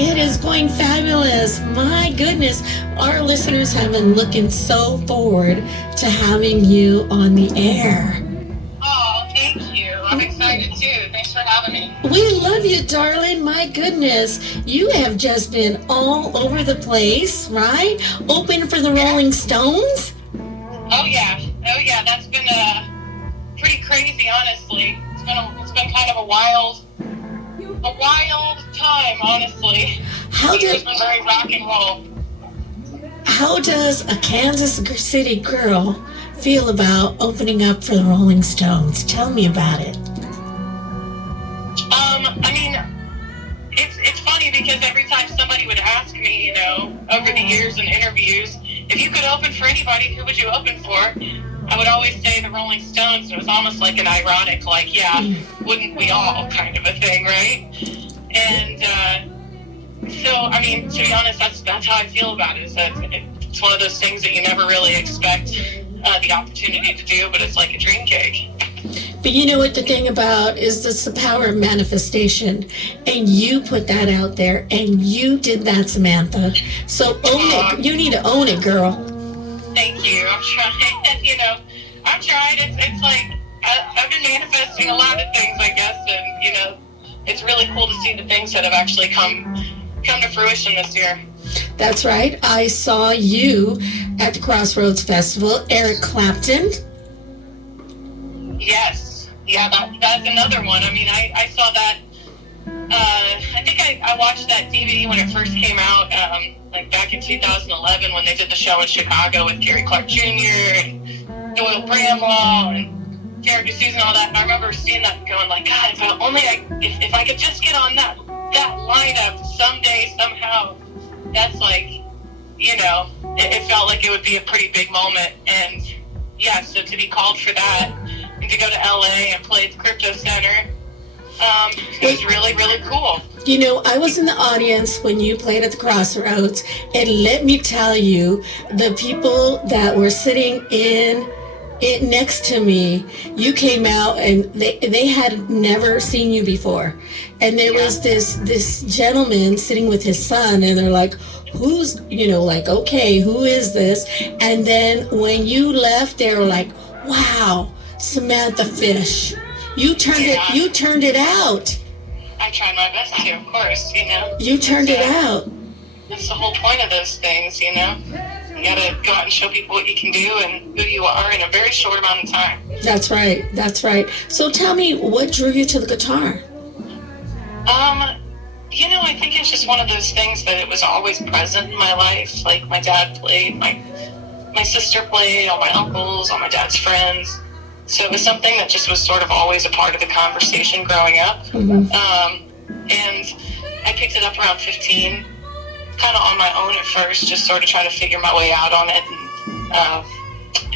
It is going fabulous. My goodness. Our listeners have been looking so forward to having you on the air. Oh, thank you. I'm excited too. Thanks for having me. We love you, darling. My goodness. You have just been all over the place, right? Open for the Rolling Stones? Oh yeah. That's been pretty crazy, honestly. It's been kind of a wild time, honestly. It's been very rock and roll. How does a Kansas City girl feel about opening up for the Rolling Stones? Tell me about it. I mean, it's funny because every time somebody would ask me, over the years in interviews, if you could open for anybody, who would you open for? I would always say the Rolling Stones. It was almost like an ironic, wouldn't we all kind of a thing, right? And so, I mean, to be honest, that's how I feel about it. Is that it's one of those things that you never really expect the opportunity to do, but it's like a dream gig. But you know what the thing about is this the power of manifestation, and you put that out there, and you did that, Samantha. So own it. You need to own it, girl. Thank you. I'm trying. I'm trying. It's like I've been manifesting a lot of things, I guess, and it's really cool to see the things that have actually come to fruition this year. That's right. I saw you at the Crossroads Festival. Eric Clapton. Yes. Yeah, that's another one. I mean, I saw that. I think I watched that DVD when it first came out, back in 2011 when they did the show in Chicago with Gary Clark Jr. and Doyle Bramwell and Jared D'Souza and all that. And I remember seeing that and going like, God, if I could just get on that lineup someday, somehow, that's like, it felt like it would be a pretty big moment. And yeah, so to be called for that and to go to LA and play at the Crypto Center, it was really, really cool. I was in the audience when you played at the Crossroads, and let me tell you, the people that were sitting in it next to me, you came out and they had never seen you before. And there was this gentleman sitting with his son, and they're like, who's, okay, who is this? And then when you left, they were like, wow, Samantha Fish. You turned it out. I tried my best to, of course, You turned it out. That's the whole point of those things, You gotta go out and show people what you can do and who you are in a very short amount of time. That's right. So tell me, what drew you to the guitar? I think it's just one of those things that it was always present in my life. Like my dad played, my sister played, all my uncles, all my dad's friends. So it was something that just was sort of always a part of the conversation growing up. Mm-hmm. And I picked it up around 15, kind of on my own at first, just sort of trying to figure my way out on it.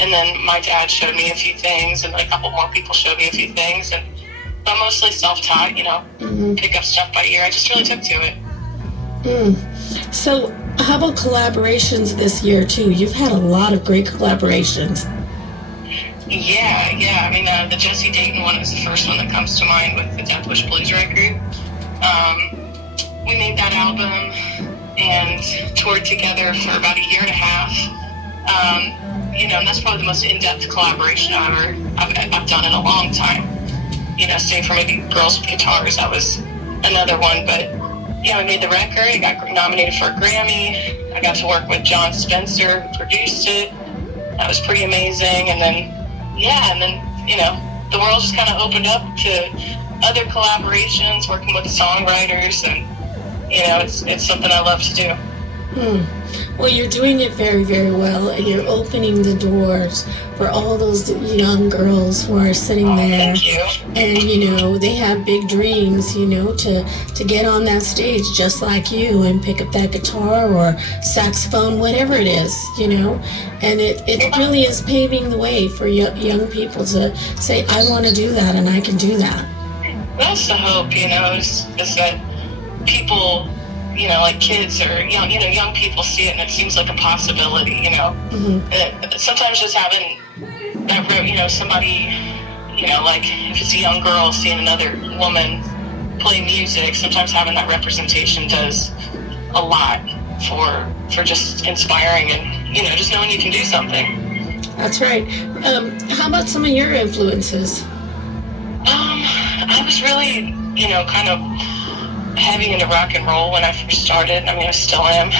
And then my dad showed me a few things, and a couple more people showed me a few things. And I'm mostly self-taught, pick up stuff by ear. I just really took to it. So how about collaborations this year, too? You've had a lot of great collaborations. Yeah. I mean, the Jesse Dayton one is the first one that comes to mind with the Death Wish Blues record. We made that album and toured together for about a year and a half. And that's probably the most in-depth collaboration I've done in a long time. Save for maybe Girls with Guitars, that was another one. But yeah, we made the record. I got nominated for a Grammy. I got to work with John Spencer, who produced it. That was pretty amazing. And then the world just kind of opened up to other collaborations, working with songwriters, and it's something I love to do. Well, you're doing it very, very well, and you're opening the doors for all those young girls who are sitting there. Thank you. And they have big dreams, to get on that stage just like you and pick up that guitar or saxophone, whatever it is, and it really is paving the way for young people to say, I want to do that and I can do that. That's the hope, is that people, like kids or young people see it and it seems like a possibility, Mm-hmm. Sometimes just having somebody, like if it's a young girl seeing another woman play music, sometimes having that representation does a lot for just inspiring and, just knowing you can do something. That's right. How about some of your influences? I was really, kind of heavy into rock and roll when I first started. I mean, I still am.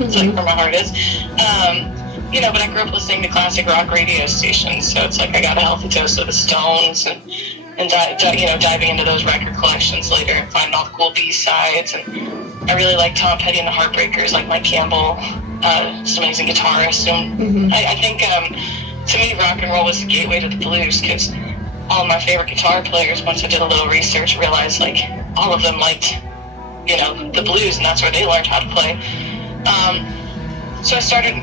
It's like where my heart is. But I grew up listening to classic rock radio stations, so it's like I got a healthy dose of the Stones and diving into those record collections later and finding all the cool B-sides. And I really like Tom Petty and the Heartbreakers, like Mike Campbell, some amazing guitarist. And I think, to me, rock and roll was the gateway to the blues, because all of my favorite guitar players, once I did a little research, realized, like, all of them liked, the blues, and that's where they learned how to play. So I started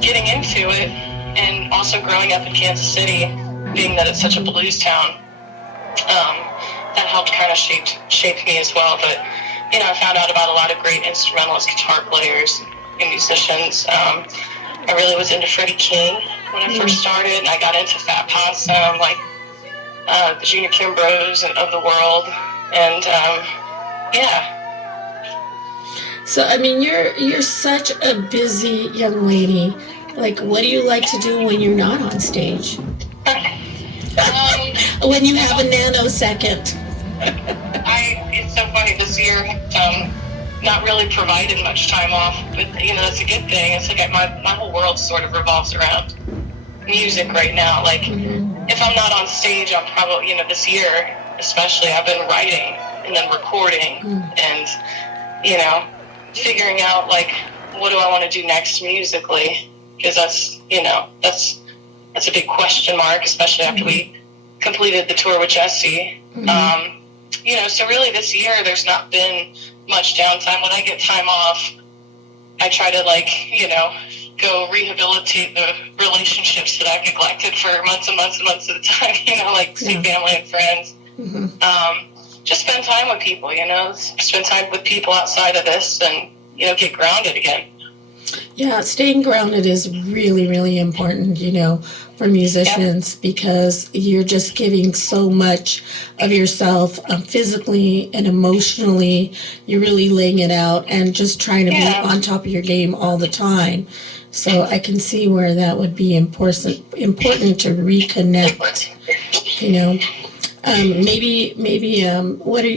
getting into it, and also growing up in Kansas City, being that it's such a blues town, that helped kind of shape me as well. But, I found out about a lot of great instrumentalist guitar players and musicians. I really was into Freddie King when I first started, and I got into Fat Possum, like the Junior Kimbrough and of the world, and So, I mean, you're such a busy young lady. Like, what do you like to do when you're not on stage? When you have a nanosecond. It's so funny, this year, not really provided much time off, but, that's a good thing. It's like my whole world sort of revolves around music right now. Like, if I'm not on stage, I'm probably, this year especially, I've been writing and then recording and, figuring out, like, what do I want to do next musically? Because that's a big question mark, especially after we completed the tour with Jesse. So really this year, there's not been much downtime. When I get time off, I try to, like, go rehabilitate the relationships that I've neglected for months and months and months at a time, like see family and friends. Just spend time with people, spend time with people outside of this and, get grounded again. Yeah, staying grounded is really, really important, for musicians, because you're just giving so much of yourself physically and emotionally. You're really laying it out and just trying to be on top of your game all the time. So I can see where that would be important to reconnect, Maybe what do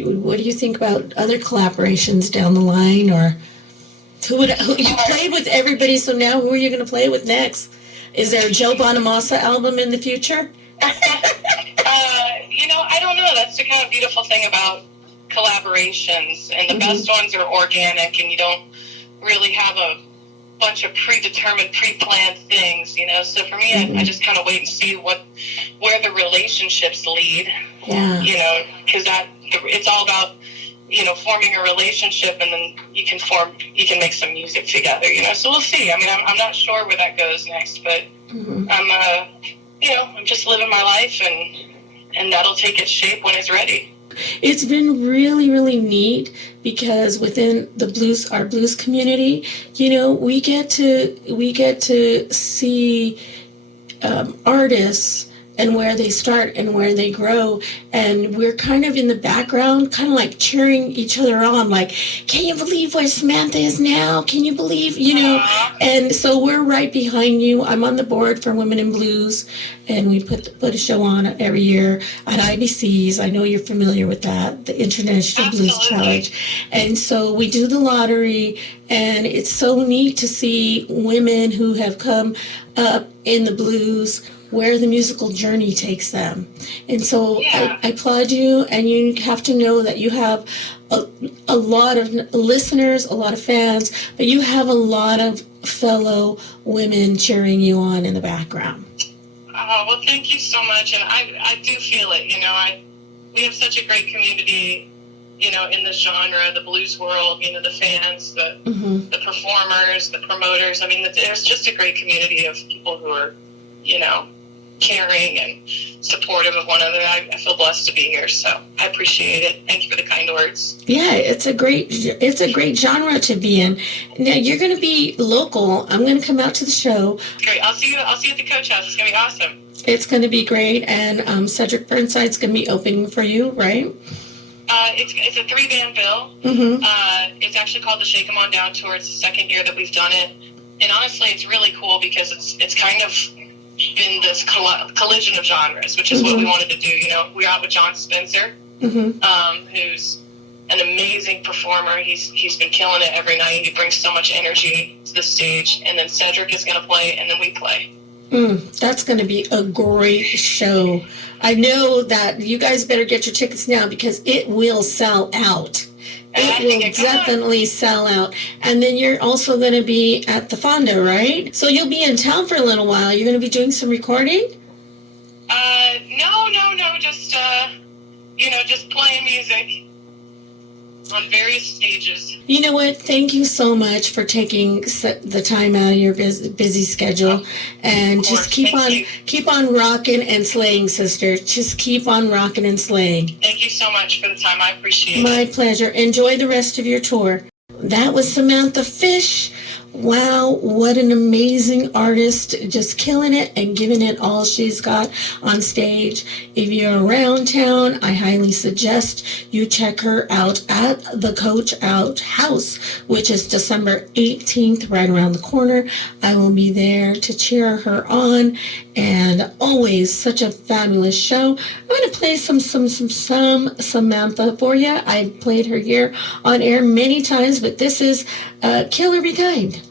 you think about other collaborations down the line, or who you played with everybody, so now who are you going to play with next? Is there a Joe Bonamassa album in the future? I don't know. That's the kind of beautiful thing about collaborations, and the best ones are organic, and you don't really have a bunch of predetermined, pre-planned things, So for me, I just kind of wait and see where the relationships lead. Because it's all about, forming a relationship, and then you can make some music together, So we'll see. I mean, I'm not sure where that goes next, but I'm just living my life, and that'll take its shape when it's ready. It's been really, really neat, because within our blues community, we get to see artists and where they start and where they grow, and we're kind of in the background, kind of like cheering each other on, like, can you believe where Samantha is now? Can you believe, And so we're right behind you. I'm on the board for Women in Blues, and we put a show on every year at IBC's. I know you're familiar with that, the International Blues Challenge. And so we do the lottery, and it's so neat to see women who have come up in the blues, where the musical journey takes them. And so I applaud you, and you have to know that you have a lot of listeners, a lot of fans, but you have a lot of fellow women cheering you on in the background. Oh, well, thank you so much. And I do feel it, we have such a great community, in this genre, the blues world, the fans, the performers, the promoters. I mean, there's just a great community of people who are, caring and supportive of one another. I feel blessed to be here, so I appreciate it. Thank you for the kind words. Yeah, it's a great genre to be in. Now you're going to be local. I'm going to come out to the show. Great. I'll see you at the Coach House. It's going to be awesome. It's going to be great, and Cedric Burnside's going to be opening for you, right? It's a 3-band bill. It's actually called the Shake 'Em On Down Tour. It's the second year that we've done it. And honestly, it's really cool because it's kind of been this collision of genres, which is what we wanted to do. You know, we're out with John Spencer, who's an amazing performer. He's been killing it every night. He brings so much energy to the stage. And then Cedric is going to play, and then we play. That's going to be a great show. I know that you guys better get your tickets now because it will sell out. It will definitely sell out. And then you're also going to be at the Fonda, right? So you'll be in town for a little while. You're going to be doing some recording? No. Just playing music on various stages. You know what? Thank you so much for taking the time out of your busy schedule, and just keep on rocking and slaying, sister. Just keep on rocking and slaying. Thank you so much for the time. I appreciate it. My pleasure. Enjoy the rest of your tour. That was Samantha Fish. Wow, what an amazing artist, just killing it and giving it all she's got on stage. If you're around town, I highly suggest you check her out at the Coach Out House, which is December 18th, right around the corner. I will be there to cheer her on, and always such a fabulous show. I'm going to play some Samantha for you. I played her here on air many times, but this is Kill or Be Kind.